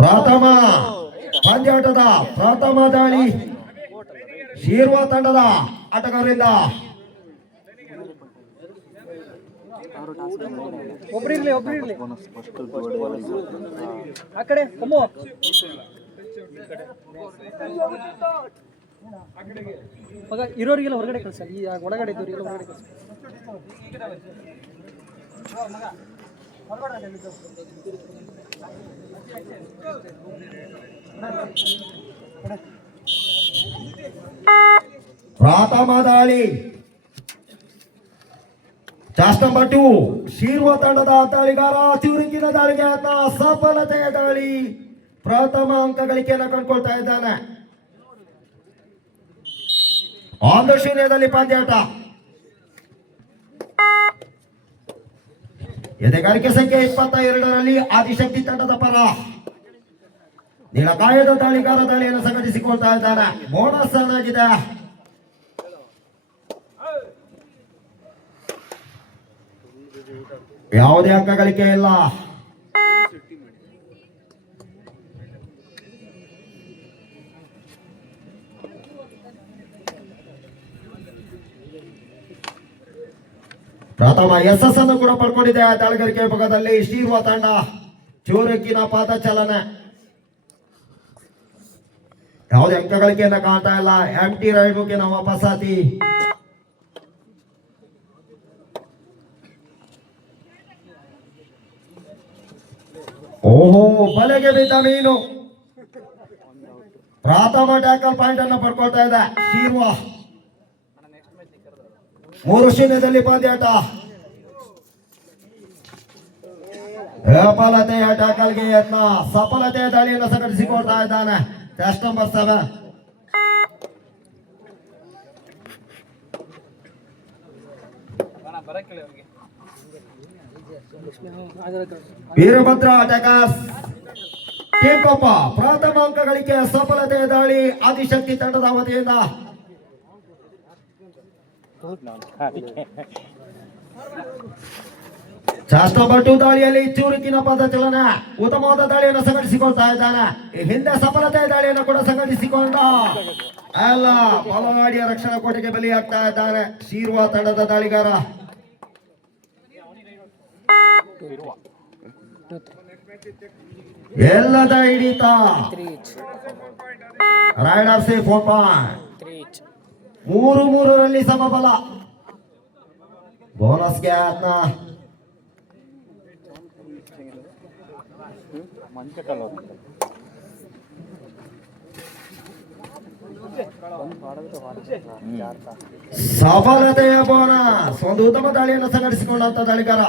ಪ್ರಥಮ ಪಂದ್ಯಾಟದ ಪ್ರಥಮ ದಾಳಿ ಶೀರ್ವಾ ತಂಡದ ಆಟಗಾರರಿಂದ. ಒಬ್ರಿರ್ಲಿ ಆ ಕಡೆ ಮಗ ಇರೋರಿಗೆಲ್ಲ ಹೊರಗಡೆ ಕಳ್ಸ, ಈ ಒಳಗಡೆ ಇದ್ದವರಿಗೆಲ್ಲ ಹೊರಗಡೆ ಕಳ್ಸ. ಪ್ರಥಮ ದಾಳಿ ಚಾಸ್ಟ್ ನಂಬರ್ 2 ಶೀರ್ವಾ ತಂಡದ ದಾಳಿಗಾರ ಚುರುಕಿನ ದಾಳಿಗೆ ಸಫಲತೆಯ ದಾಳಿ. ಪ್ರಥಮ ಅಂಕ ಗಳಿಕೆಯನ್ನು ಕಂಡುಕೊಳ್ತಾ ಇದ್ದಾನೆ. ಒಂದು ಶೂನ್ಯದಲ್ಲಿ ಪಂದ್ಯಾಟ. ಎದೆಗಾರಿಕೆ ಸಂಖ್ಯೆ 22ರಲ್ಲಿ ಆದಿಶಕ್ತಿ ತಂಡದ ಪರ ನೀಳಗಾಯದ ದಾಳಿಗಾರ ದಾಳಿಯನ್ನು ಸಂಘಟಿಸಿಕೊಳ್ತಾ ಇದ್ದಾನೆ. ಬೋನಸ್ ಆಗಿದೆ. ಯಾವುದೇ ಅಂಕ ಗಳಿಕೆ ಇಲ್ಲ. ಪ್ರಥಮ ಯಶಸ್ಸನ್ನು ಕೂಡ ಪಡ್ಕೊಂಡಿದೆ. ದಾಳಿಗಾರಿಕೆ ಭಾಗದಲ್ಲಿ ಶೀರ್ವಾ ತಂಡ ಚೂರಕ್ಕಿನ ಪಾದ ಚಲನೆ. ಯಾವುದೇ ಅಂಕ ಗಳಿಕೆಯನ್ನು ಕಾಣ್ತಾ ಇಲ್ಲ. ಎಂಟಿ ರೈಡ್ ಮುಖೇನ ವಾಪಸಾತಿ. ಓಹೋ, ಬಲೆಗೆ ಬಿದ್ದ ಮೀನು. ಪ್ರಥಮ ಟ್ಯಾಕಲ್ ಪಾಯಿಂಟ್ ಅನ್ನು ಪಡ್ಕೊಳ್ತಾ ಇದೆ ಶೀರ್ವಾ. 3 ಶೂನ್ಯದಲ್ಲಿ ಪಂದ್ಯಾಟ. ಸಫಲತೆಯ ಟ್ಯಾಕಲ್ಗೆ ಯತ್ನ, ಸಫಲತೆಯ ದಾಳಿಯನ್ನು ಸಂಘಟಿಸಿಕೊಳ್ತಾ ಇದ್ದಾನೆ test number 7. Veerabhadra attackers team Koppa ಪ್ರಥಮ ಅಂಕ ಗಳಿಕೆ ಸಫಲತೆಯ ದಾಳಿ ಆದಿಶಕ್ತಿ ತಂಡದ ವತಿಯಿಂದ. ಚಾಸ್ಟ್ ನಂಬರ್ 2 ದಾಳಿಯಲ್ಲಿ ಚೂರುಕಿನ ಪದ ಚಲನೆ, ಉತ್ತಮವಾದ ದಾಳಿಯನ್ನು ಸಂಘಟಿಸಿಕೊಳ್ತಾ ಇದ್ದಾನೆ. ಹಿಂದೆ ಸಫಲತೆಯ ದಾಳಿಯನ್ನು ಕೂಡ ಸಂಘಟಿಸಿಕೊಂಡ ಎಲ್ಲ ಬಲವಾಡಿಯ ರಕ್ಷಣಾ ಕೋಟೆಗೆ ಬಲಿಯಾಗ್ತಾ ಇದ್ದಾನೆ ಶೀರ್ವಾ ತಂಡದ ದಾಳಿಗಾರ. ಎಲ್ಲದ ಹಿಡಿತ ರೈಡರ್ ಸಿ 4 ಪಾಯಿಂಟ್. 3-3ರಲ್ಲಿ ಸಮಬಲ. ಬೋನಸ್ಗೆ ಯತ್ನ. ಸಫಲತೆಯ ಬೋನಸ್. ಒಂದು ಉತ್ತಮ ದಾಳಿಯನ್ನು ಸಂಘಟಿಸಿಕೊಂಡಂತ ದಾಳಿಗಾರ.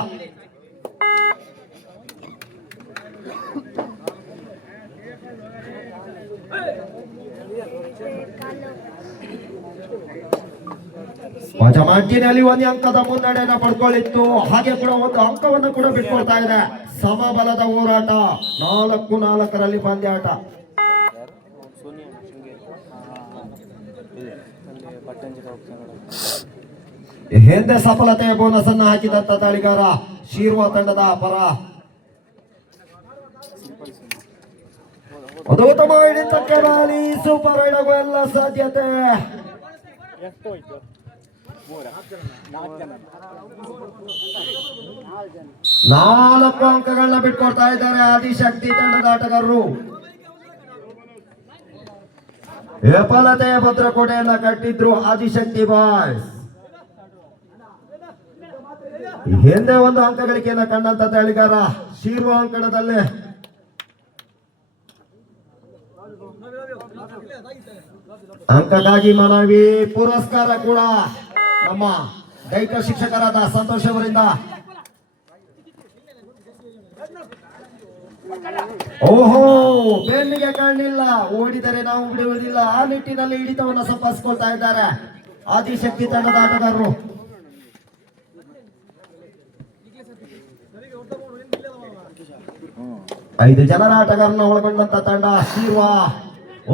ಪಂಚಮಾಂಕಿನಲ್ಲಿ 1 ಅಂಕದ ಮುನ್ನಡೆಯನ್ನು ಪಡ್ಕೊಳ್ಳಿತ್ತು. ಹಾಗೆ ಕೂಡ 1 ಅಂಕವನ್ನು ಕೂಡ ಬಿಟ್ಕೊಳ್ತಾ ಇದೆ. ಸಮಬಲದ ಹೋರಾಟ. 4-4ರಲ್ಲಿ ಪಂದ್ಯಾಟ. ಹಿಂದೆ ಸಫಲತೆಯ ಬೋನಸ್ ಅನ್ನು ಹಾಕಿದಂತ ದಾಳಿಗಾರ ಶೀರ್ವಾ ತಂಡದ ಪರ. ಅದು ಉತ್ತಮ ಹಿಡಿತಕ್ಕೆ ಬಾಲಿ ಸೂಪರ್ ರೈಡ್ ಆಗುವ ಎಲ್ಲ ಸಾಧ್ಯತೆ. 4 ಅಂಕಗಳನ್ನ ಬಿಟ್ಕೊಡ್ತಾ ಇದ್ದಾರೆ ಆದಿಶಕ್ತಿ ತಂಡದ ಆಟಗಾರರು. ವಿಫಲತೆಯ ಭದ್ರಕೋಟೆಯನ್ನ ಕಟ್ಟಿದ್ರು ಆದಿಶಕ್ತಿ ಬಾಯ್ಸ್. ಹಿಂದೆ 1 ಅಂಕ ಗಳಿಕೆಯನ್ನ ಕಂಡಂತ ದಾಳಿಗಾರ ಶೀರ್ವಾ ಅಂಕಣದಲ್ಲಿ. ಅಂಕಕ್ಕಾಗಿ ಮನವಿ, ಪುರಸ್ಕಾರ ಕೂಡ ನಮ್ಮ ದೈಹಿಕ ಶಿಕ್ಷಕರಾದ ಸಂತೋಷ್ ಅವರಿಂದ. ಓಹೋ, ಬೆನ್ನಿಗೆ ಕಾಣಲಿಲ್ಲ. ಓಡಿದರೆ ನಾವು ಬಿಡುವುದಿಲ್ಲ. ಆ ನಿಟ್ಟಿನಲ್ಲಿ ಹಿಡಿತವನ್ನು ಸಂಪಾದಿಸಿಕೊಳ್ತಾ ಇದ್ದಾರೆ ಆದಿಶಕ್ತಿ ತಂಡದ ಆಟಗಾರರು. 5 ಜನರ ಆಟಗಾರರನ್ನು ಒಳಗೊಂಡಂತ ತಂಡ ಶೀರ್ವಾ.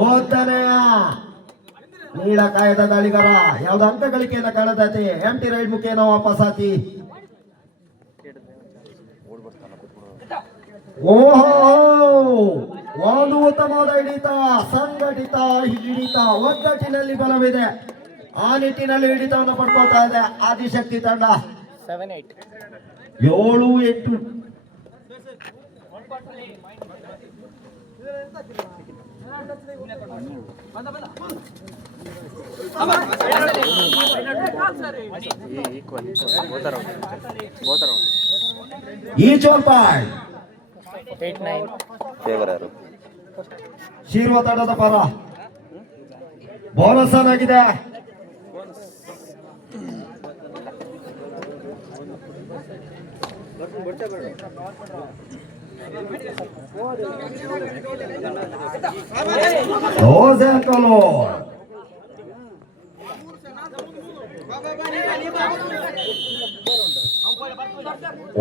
ಓದನೆಯ ನೀಳಕಾಯದ ದಾಳಿಗಾರ. ಯಾವ್ದು ಅಂಕ ಗಳಿಕೆಯನ್ನು ಕಾಣದತಿ. ಎಂಟಿ ರೈಡ್ ಮುಖೇನ ವಾಪಸಾತಿ. ಓಹೋ, ಒಂದು ಉತ್ತಮವಾದ ಹಿಡಿತ, ಸಂಘಟಿತ ಹಿಡಿತ, ಒಗ್ಗಟ್ಟಿನಲ್ಲಿ ಬಲವಿದೆ. ಆ ನಿಟ್ಟಿನಲ್ಲಿ ಹಿಡಿತವನ್ನು ಪಡ್ಕೊಳ್ತಾ ಇದೆ ಆದಿಶಕ್ತಿ ತಂಡ. 7-8. 7-8. Each one point 8-9. ಫೇವರ್ ಯಾರು? ಶಿರ್ವ ತಂಡದ ಪರ ಬೋನಸ್ ಆಗಿದೆ.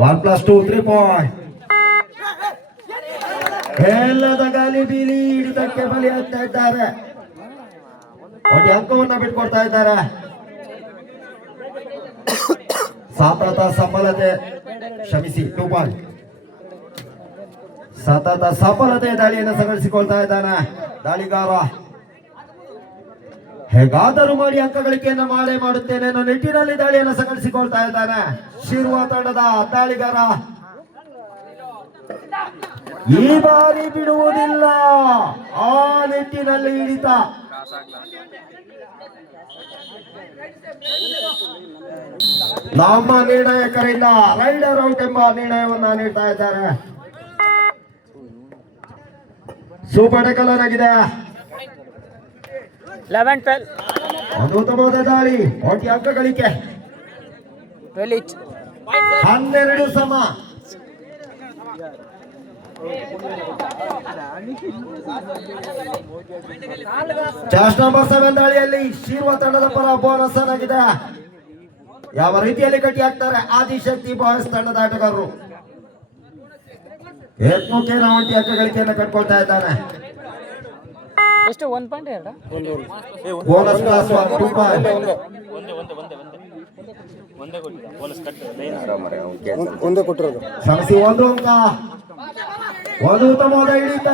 One plus two, 3 point. ಎಲ್ಲದ ಗಾಲಿ ಬೀಲಿ ಹಿಡಿತಕ್ಕೆ ಬಲಿ ಆಗ್ತಾ ಇದ್ದಾರೆ. ಒಂದು ಅಂಕವನ್ನ ಬಿಟ್ಕೊಡ್ತಾ ಇದ್ದಾರೆ. ಸತತ ಸಫಲತೆ, ಕ್ಷಮಿಸಿ 2 ಪಾಯಿಂಟ್. ಸತತ ಸಫಲತೆ ದಾಳಿಯನ್ನು ಸಂಘಟಿಸಿಕೊಳ್ತಾ ಇದ್ದಾನೆ ದಾಳಿಗಾರ. ಹೇಗಾದರೂ ಮಾಡಿ ಅಂಕ ಗಳಿಕೆಯನ್ನು ಮಾಡುತ್ತೇನೆ ಅನ್ನೋ ನಿಟ್ಟಿನಲ್ಲಿ ದಾಳಿಯನ್ನು ಸಂಘಟಿಸಿಕೊಳ್ತಾ ಇದ್ದಾನೆ ಶಿರ್ವ ತಂಡದ ದಾಳಿಗಾರ. ಈ ಬಾರಿ ಬಿಡುವುದಿಲ್ಲ, ಆ ನಿಟ್ಟಿನಲ್ಲಿ ಹಿಡಿತ. ನಮ್ಮ ನಿರ್ಣಾಯಕರಿಂದ ರೈಡರ್ ಔಟ್ ಎಂಬ ನಿರ್ಣಯವನ್ನ ನೀಡ್ತಾ ಇದ್ದಾರೆ. ಸೂಪರ್ ಟೆಕಲರ್ ಆಗಿದೆ. 11-12. ಒಂದು ಉತ್ತಮವಾದ ದಾಳಿ, ಒಟ್ಟಿ ಅಂಕ ಗಳಿಕೆ 12 12 ಸಮ. ಚಾಸ್ಟ್ ನಂಬರ್ 7 ದಾಳಿಯಲ್ಲಿ ಶಿರ್ವ ತಂಡದ ಪರ ಬೋನಸ್ ಆಗಿದೆ. ಯಾವ ರೀತಿಯಲ್ಲಿ ಗಟ್ಟಿ ಆಗ್ತಾರೆ ಆದಿಶಕ್ತಿ ಬಾಯ್ಸ್ ತಂಡದ ಆಟಗಾರರು. ಏತ್ಮುಖೇನ ಒಂಟಿ ಅಂಕ ಗಳಿಕೆಯನ್ನು ಕಟ್ಕೊಳ್ತಾ ಇದ್ದಾನೆ. ಎಷ್ಟು 1 ಪಾಯಿಂಟ್ 2 ಬೋನಸ್ ಪ್ಲಸ್ 2 ಪಾಯಿಂಟ್. ಒಂದೇ ಕೊಟ್ಟಿರೋದು. ಕ್ಷಮಿಸಿ, 1 ಅಂಕ. ಒಂದು ಉತ್ತಮವಾದ ಹಿಡಿತ,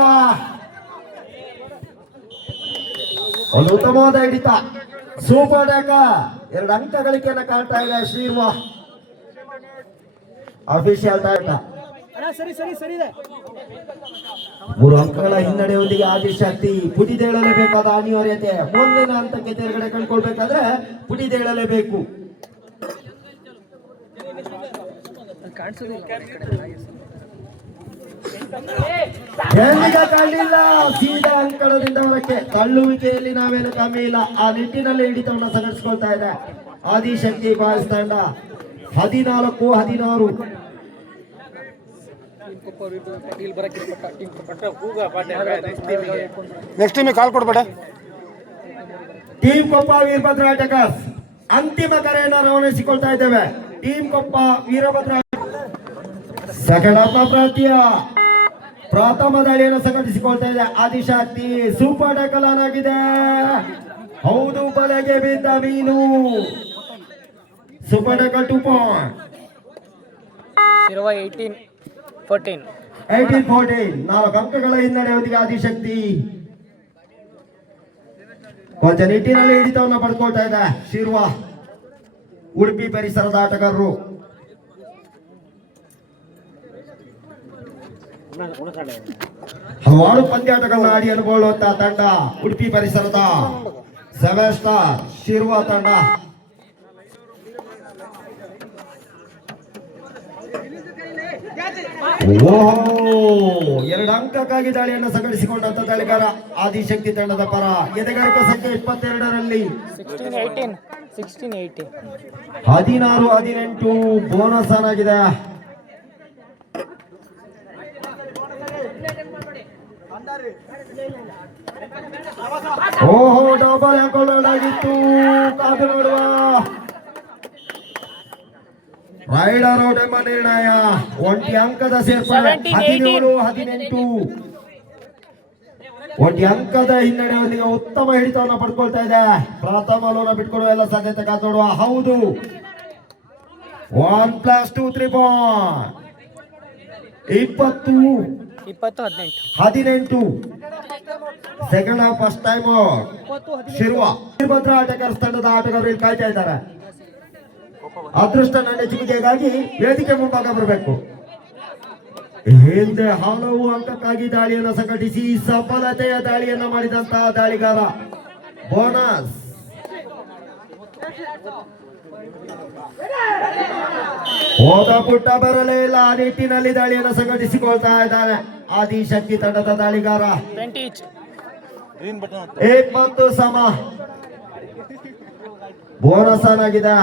ಒಂದು ಉತ್ತಮವಾದ ಹಿಡಿತ. ಸೂಪರ್ ಟ್ಯಾಕ 2 ಅಂಕ ಗಳಿಕೆಯನ್ನು ಕಾಣ್ತಾ ಇದೆ ಶಿರ್ವ. ಅಫಿಷಿಯಲ್ ಟೈಮ್ ಸರಿ ಸರಿ ಸರಿ ಇದೆ. 3 ಅಂಕಗಳ ಹಿನ್ನಡೆಯೊಂದಿಗೆ ಆದಿಶಕ್ತಿ ಪುಟಿದೇಳಲೇಬೇಕಾದ ಅನಿವಾರ್ಯತೆ. ಮುಂದಿನ ಹಂತಕ್ಕೆ ತೆರಗಡೆ ಕಂಡುಕೊಳ್ಬೇಕಾದ್ರೆ ಪುಟಿದೇಳಲೇಬೇಕು. ಎಲ್ಲಿಗೆ ತಳ್ಳಿಲ್ಲ, ಸೀದಾ ಅಂಕಣದಿಂದ ಹೊರಕ್ಕೆ. ತಳ್ಳುವಿಕೆಯಲ್ಲಿ ನಾವೇನು ಕಮ್ಮಿ ಇಲ್ಲ. ಆ ನಿಟ್ಟಿನಲ್ಲಿ ಹಿಡಿತವನ್ನು ಸಂಘಟಿಸಿಕೊಳ್ತಾ ಇದೆ ಆದಿಶಕ್ತಿ ಬಾಯ್ಸ್ ತಂಡ. 14-16. ನೆಕ್ಸ್ಟ್ ಟೀಮಿಗೆ ಕಾಲ್ ಕೊಡ್ಬೇಡ. ಟೀಮ್ ಕೊಪ್ಪ ವೀರಭದ್ರ ಅಟಕರ್ಸ್ ಅಂತಿಮ ಕರೆಯನ್ನು ರವಾನಿಸಿಕೊಳ್ತಾ ಇದ್ದೇವೆ. Team Koppa Veerabhadra second half ಪ್ರಾಂತ್ಯ ಪ್ರಥಮ ದಾಳಿಯನ್ನು ಸಂಘಟಿಸಿಕೊಳ್ತಾ ಇದೆ ಆದಿಶಕ್ತಿ. ಸೂಪರ್ ಟ್ಯಾಕಲ್ ಆನ್ ಆಗಿದೆ. ಹೌದು, ಬಲೆಗೆ ಬಿದ್ದ ಮೀನು. Super tackle 2 point. ಶಿರ್ವ 18-14. 18-14. 4 ಅಂಕಗಳ ಹಿನ್ನಡೆಯೊಂದಿಗೆ ಆದಿಶಕ್ತಿ ಕೊಂಚ ನಿಟ್ಟಿನಲ್ಲಿ ಹಿಡಿತವನ್ನು ಪಡ್ಕೊಳ್ತಾ ಇದೆ ಶಿರ್ವ. ಉಡುಪಿ ಪರಿಸರದ ಆಟಗಾರರು. ಹಲವಾರು ಪಂದ್ಯಾಟಗಳನ್ನ ಆಡಿ ಅನುಭವಿಸುವಂತಹ ತಂಡ ಉಡುಪಿ ಪರಿಸರದ 7 ಸ್ಟಾರ್ ಶಿರ್ವ ತಂಡ. ಓಹೋ, 2 ಅಂಕಕ್ಕಾಗಿ ದಾಳಿಯನ್ನು ಸಂಘಟಿಸಿಕೊಂಡಂತ ದಾಳಿಗಾರ ಆದಿಶಕ್ತಿ ತಂಡದ ಪರ. ಎದೆಗಾರಿಕೆ ಸಂಖ್ಯೆ 22ರಲ್ಲಿ 16-18. 16-18. 16-18 ಬೋನಸ್ ಆನ್ ಆಗಿದೆ. ಓಹೋ, ಡಬಲ್ ಹಾಕೊಳ್ಳಲಾಗಿತ್ತು. ಕಾದು ನೋಡುವ. ರೈಡರ್ ಔಟ್ ಎಂಬ ನಿರ್ಣಯ. ಒಂಟಿ ಅಂಕದ ಸೇರ್ಪಡೆ 17-18. ಒಂಟಿ ಅಂಕದ ಹಿನ್ನಡೆಯೊಂದಿಗೆ ಉತ್ತಮ ಹಿಡಿತವನ್ನು ಪಡ್ಕೊಳ್ತಾ ಇದೆ. ಪ್ರಥಮ ಲೋನ ಬಿಟ್ಕೊಡುವ ಎಲ್ಲ ಸಾಧ್ಯತೆ ಕಾದು ನೋಡುವ. ಹೌದು, 1+2 3 point. 20 18 second half first time Shirva Veerabhadra ಆಟಗಾರ ತಂಡದ ಆಟಗಾರರು ಇಲ್ಲಿ ಕಾಯ್ತಾ ಇದ್ದಾರೆ. ಅದೃಷ್ಟ ನೆಚ್ಚಿಕೆಗಾಗಿ ವೇದಿಕೆ ಮುಂಭಾಗ ಬರಬೇಕು. ಹಿಂದೆ ಹಲವು ಅಂಕಕ್ಕಾಗಿ ದಾಳಿಯನ್ನು ಸಂಘಟಿಸಿ ಸಫಲತೆಯ ದಾಳಿಯನ್ನ ಮಾಡಿದಂತಹ ದಾಳಿಗಾರ ಬೋನಸ್. ಹೋದ ಪುಟ್ಟ ಬರಲೇ ಇಲ್ಲ, ಆ ನಿಟ್ಟಿನಲ್ಲಿ ದಾಳಿಯನ್ನು ಸಂಘಟಿಸಿಕೊಳ್ತಾ ಇದ್ದಾನೆ ಆದಿಶಕ್ತಿ ತಂಡದ ದಾಳಿಗಾರ. 20 ಸಮ ಬೋನಸ್ ಆಗಿದೆ.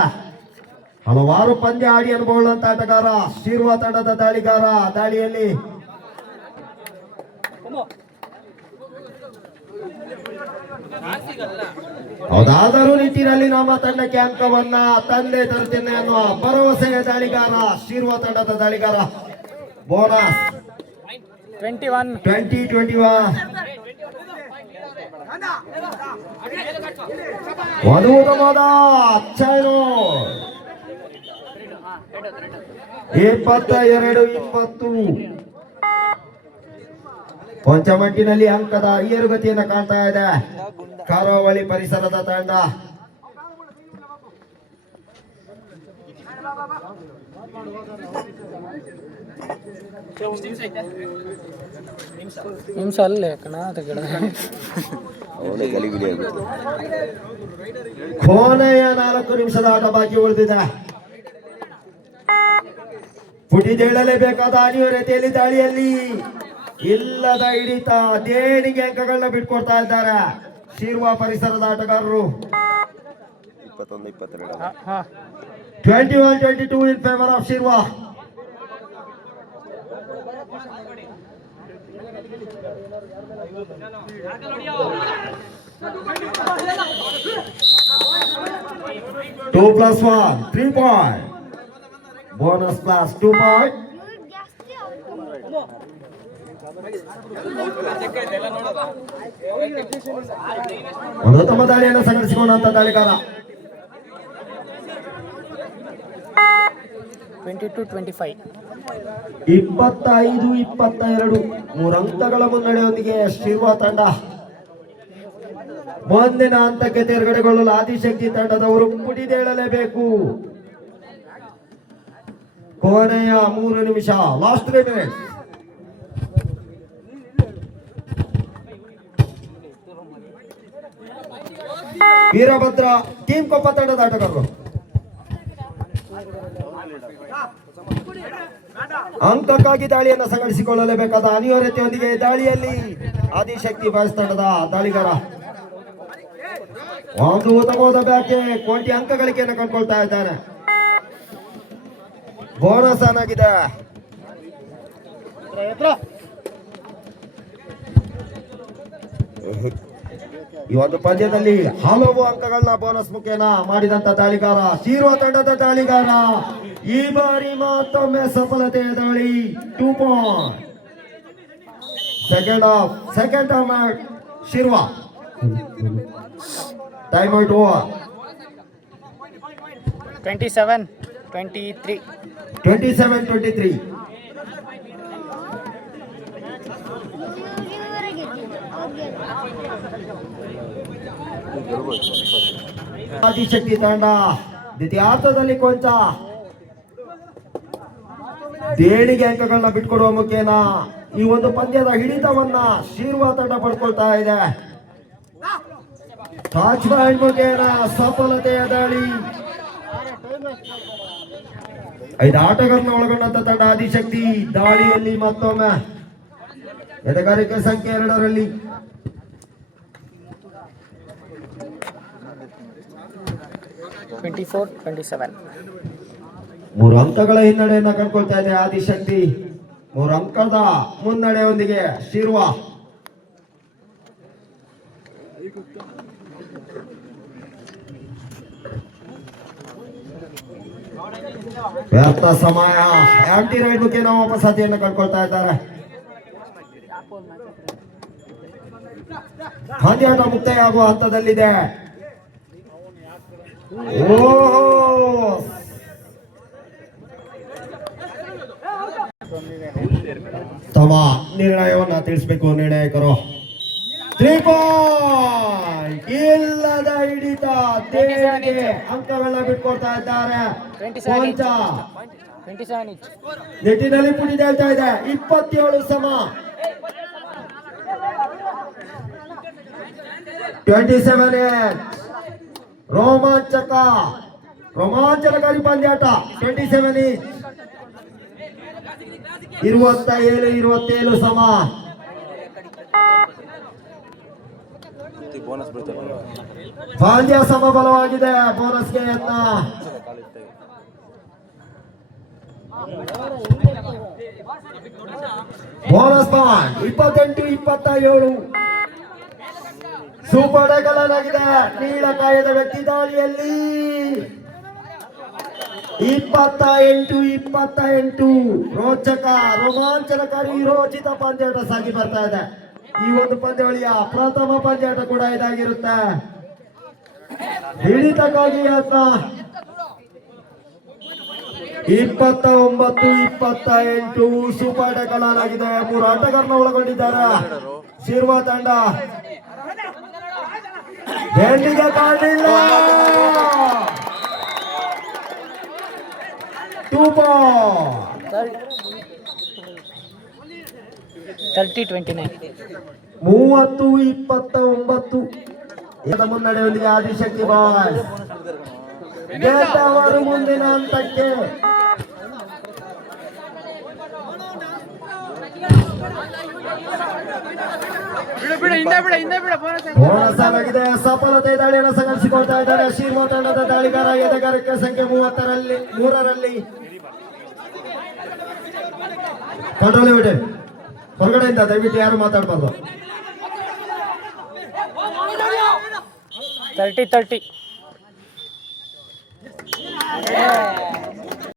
ಹಲವಾರು ಪಂದ್ಯ ಆಡಿ ಅನುಭವವುಳ್ಳಂತ ಆಟಗಾರ ಶಿರ್ವ ತಂಡದ ದಾಳಿಗಾರ. ದಾಳಿಯಲ್ಲಿ ಹೌದಾದರೂ ನಿಟ್ಟಿನಲ್ಲಿ ನಮ್ಮ ತಂಡಕ್ಕೆ ಅಂಕವನ್ನ ತಂದೆ ತರುತ್ತೇನೆ ಅನ್ನುವ ಭರವಸೆಯ ದಾಳಿಗಾರ ಶಿರ್ವ ತಂಡದ ದಾಳಿಗಾರ. ಬೋನಸ್ 2021 ಅದ್ಭುತವಾದ ಚೈನು 22-20 ಪಂಚಮಟ್ಟಿನಲ್ಲಿ ಅಂಕದ ಏರುಗತಿಯನ್ನು ಕಾಣ್ತಾ ಇದೆ ಕರಾವಳಿ ಪರಿಸರದ ತಂಡ. ನಿಮಿಷ ಅಲ್ಲೇ ಕಣ ಕೊನೆಯ 4 ನಿಮಿಷದ ಆಟ ಬಾಕಿ ಉಳಿದಿದೆ. ಪುಟಿದೇಳಲೇಬೇಕಾದ ಅನಿವಾರ್ಯತೆಯಲ್ಲಿ ದಾಳಿಯಲ್ಲಿ ಇಲ್ಲದ ಹಿಡಿತ ದೇಣಿಗೆ ಅಂಕಗಳನ್ನ ಬಿಟ್ಕೊಡ್ತಾ ಇದ್ದಾರೆ ಶಿರ್ವ ಪರಿಸರದ ಆಟಗಾರರು. 21-22 in favour of Shirva. Two plus 1, 3 point. Bonus plus 2 point. ಒಂದು ತಮ್ಮ ದಾಳಿಯನ್ನು ಸಂಘಟಿಸಿಕೊಂಡಂತ ದಾಳಿಗಾರ. 22-25 25-22 3 ಅಂಕಗಳ ಮುನ್ನಡೆಯೊಂದಿಗೆ ಶಿರ್ವ ತಂಡ ಮುಂದಿನ ಹಂತಕ್ಕೆ ತೇರ್ಗಡೆಗೊಳ್ಳಲು ಆದಿಶಕ್ತಿ ತಂಡದವರು ಪುಟಿದೇಳಲೇಬೇಕು. ಕೊನೆಯ 3 ನಿಮಿಷ, last 3 minutes. Veerabhadra team Koppa ತಂಡದ ಆಟಗಾರರು ಅಂಕಕ್ಕಾಗಿ ದಾಳಿಯನ್ನು ಸಂಘಟಿಸಿಕೊಳ್ಳಲೇಬೇಕಾದ ಅನಿವಾರ್ಯತೆಯೊಂದಿಗೆ ದಾಳಿಯಲ್ಲಿ ಆದಿಶಕ್ತಿ ಬಾಯ್ಸ್ ತಂಡದ ದಾಳಿಗಾರ. ಒಂದು ಉತ್ತಮವಾದ ಬ್ಯಾಟ್ಗೆ ಕೋಟಿ ಅಂಕ ಗಳಿಕೆಯನ್ನು ಕಂಡುಕೊಳ್ತಾ ಇದ್ದಾನೆ. ಬೋನಸ್ ಆಗಿದೆ. ಈ ಒಂದು ಪಂದ್ಯದಲ್ಲಿ ಹಲವು ಅಂಕಗಳನ್ನ ಬೋನಸ್ ಮುಖೇನ ಮಾಡಿದಂತ ದಾಳಿಗಾರ ಶಿರ್ವ ತಂಡದ ದಾಳಿಗಾರ. ಈ ಬಾರಿ ಮತ್ತೊಮ್ಮೆ ಸಫಲತೆಯ ದಾಳಿ 2 point. Second half Shirva. Time out over. 27-23 27-23. Adishakti ತಂಡ ದ್ವಿತೀಯಾರ್ಧದಲ್ಲಿ ಕೊಂಚ ದೇಣಿಗೆ ಅಂಕಗಳನ್ನ ಬಿಟ್ಕೊಡುವ ಮುಖೇನ ಈ ಒಂದು ಪಂದ್ಯದ ಹಿಡಿತವನ್ನ ಶಿರ್ವ ತಂಡ ಪಡ್ಕೊಳ್ತಾ ಇದೆ. ಟಚ್ ಪಾಯಿಂಟ್ ಮುಖೇನ ಸಫಲತೆಯ ದಾಳಿ. 5 ಆಟಗಾರರನ್ನ ಒಳಗೊಂಡಂತ ತಂಡ ಆದಿಶಕ್ತಿ. ದಾಳಿಯಲ್ಲಿ ಮತ್ತೊಮ್ಮೆ ಎದೆಗಾರಿಕೆ ಸಂಖ್ಯೆ 2ರಲ್ಲಿ 24-27 3 ಅಂಕಗಳ ಹಿನ್ನಡೆಯನ್ನ ಕಂಡುಕೊಳ್ತಾ ಇದೆ ಆದಿಶಕ್ತಿ. 3 ಅಂಕದ ಮುನ್ನಡೆಯೊಂದಿಗೆ ಶಿರ್ವ. ವ್ಯರ್ಥ ಸಮಯ. ಆಂಟಿ ರೈಡ್ ಮುಖೇನ ವಾಪಸಾತಿಯನ್ನು ಕಂಡುಕೊಳ್ತಾ ಇದ್ದಾರೆ. ಪಂದ್ಯಾಟ ಮುಕ್ತಾಯ ಆಗುವ ಹಂತದಲ್ಲಿದೆ. ಓಹೋ ತಮ್ಮ ನಿರ್ಣಯವನ್ನ ತಿಳಿಸ್ಬೇಕು ನಿರ್ಣಾಯಕರು. 3 ಪಾಯಿಂಟ್ ಇಲ್ಲದ ಹಿಡಿತ ದೇವರಿಗೆ ಅಂಕಗಳನ್ನ ಬಿಟ್ಕೊಡ್ತಾ ಇದ್ದಾರೆ. ಕೊಂಚ ನೆಟ್ಟಿನಲ್ಲಿ ಪುಟಿ ಹೇಳ್ತಾ ಇದೆ. 27 ಸಮ 27 ರೋಮಾಂಚನಕಾರಿ ಪಂದ್ಯಾಟ. 27 27 ಸಮ. ಪಂದ್ಯ ಸಮಬಲವಾಗಿದೆ. ಬೋನಸ್ಗೆ ಯತ್ನ. Bonus point 28-27. ಸೂಪರ್ ಡೇಕಲ್ ಆಗಿದೆ. ನೀಳಕಾಯದ ವ್ಯಕ್ತಿ ದಾಳಿಯಲ್ಲಿ 28-28. ರೋಚಕ ರೋಮಾಂಚನಕಾರಿ ರೋಚಿತ ಪಂದ್ಯಾಟ ಸಾಗಿ ಬರ್ತಾ ಇದೆ. ಈ ಒಂದು ಪಂದ್ಯಾವಳಿಯ ಪ್ರಥಮ ಪಂದ್ಯಾಟ ಕೂಡ ಇದಾಗಿರುತ್ತೆ. ಹಿಡಿತಕ್ಕಾಗಿ ಯತ್ನ. 29-28 ಸೂಪರ್ ಡೇಕಲ್ ಆಗಿದೆ. 3 ಆಟಗಾರನ ಒಳಗೊಂಡಿದ್ದಾರೆ ಶಿರ್ವ ತಂಡ. ಬೆಂಡಿಗೆ ಕಾಣಲಿಲ್ಲ. 2 ಬಾಲ್ 30-29. 30-29 ಮುನ್ನಡೆಯೊಂದಿಗೆ ಆದಿಶಕ್ತಿ ಬಾಯ್ಸ್ ಗೆದ್ದವರು ಮುಂದಿನ ಹಂತಕ್ಕೆ. ಬೋನಸ್ ಆಗಿದೆ. ಸಫಲತೆ ದಾಳಿಯನ್ನು ಸಂಘಟಿಸಿಕೊಳ್ತಾ ಇದ್ದಾರೆ ಶಿರ್ವ ತಂಡದ ದಾಳಿಗಾರ. ಎದೆಗಾರಿಕೆ ಸಂಖ್ಯೆ 3ರಲ್ಲಿ. ಕಂಟ್ರೋಲ್ ಬಿಡಿ. ಹೊರಗಡೆಯಿಂದ ದಯವಿಟ್ಟು ಯಾರು ಮಾತಾಡಬಾರ್ದು. 30-30.